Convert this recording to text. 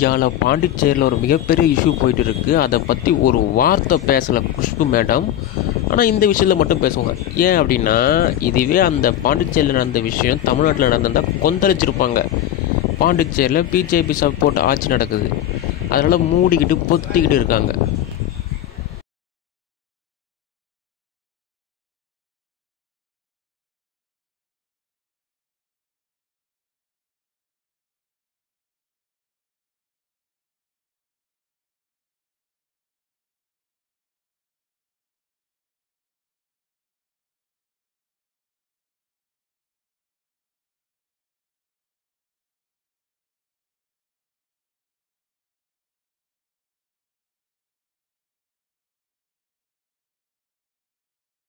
இந்தியாவில் பாண்டிச்சேரியில் ஒரு மிகப்பெரிய இஷ்யூ போயிட்டு இருக்குது. அதை பற்றி ஒரு வார்த்தை பேசலை குஷ்பு மேடம். ஆனால் இந்த விஷயத்தில் மட்டும் பேசுவாங்க. ஏன் அப்படின்னா, இதுவே அந்த பாண்டிச்சேரியில் நடந்த விஷயம் தமிழ்நாட்டில் நடந்திருந்தால் கொந்தளிச்சிருப்பாங்க. பாண்டிச்சேரியில் பிஜேபி சப்போர்ட் ஆட்சி நடக்குது, அதனால் மூடிக்கிட்டு பொத்திக்கிட்டு இருக்காங்க.